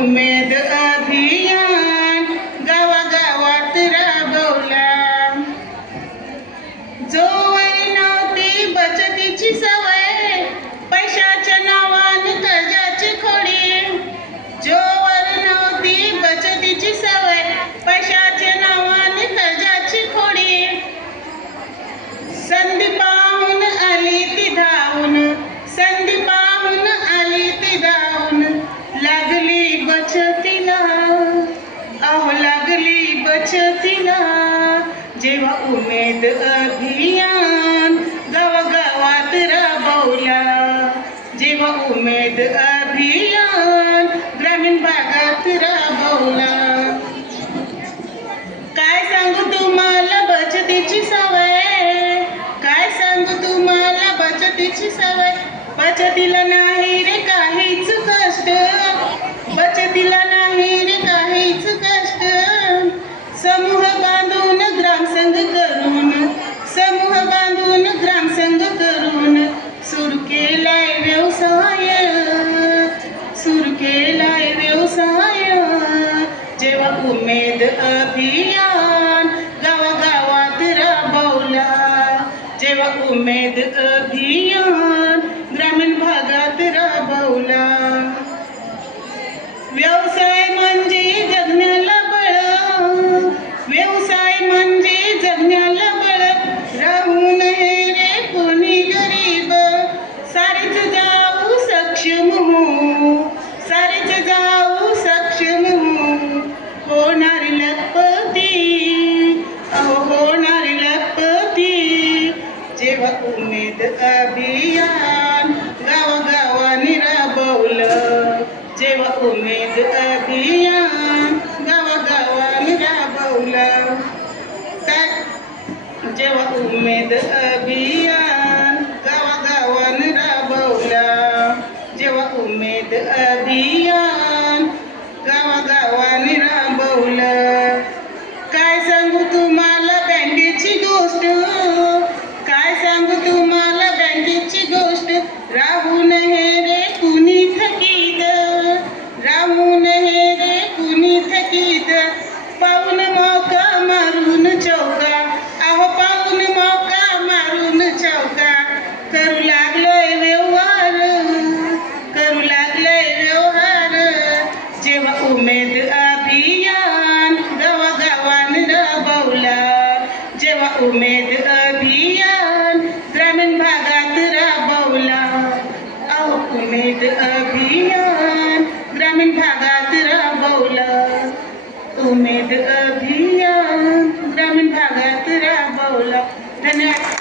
उमेद अभियान गावागावात राबवला. जोवर नव्हती बचतीची सवय बचतीला जेव्हा उमेद अभियान गावागावात राबवला जेव्हा उमेद अभियान ग्रामीण भागात राबवला. काय सांगू तुम्हाला बचतीची सवय? काय सांगू तुम्हाला बचतीची सवय? बचतीला ना सुरू केलाय व्यवसाय जेव्हा उमेद अभियान गावागावात राबवला जेव्हा उमेद जेव्हा उमेद अभियान गावागावाने राबवला काय जेव्हा उमेद अभियान गावागावाने राबवला जेव्हा उमेद उमेद अभियान गावागावान राबवला. जेव्हा उमेद अभियान ग्रामीण भागात राबवला. अहो उमेद अभियान ग्रामीण भागात राबवला. उमेद अभियान ग्रामीण भागात राबवला. धन्यवाद.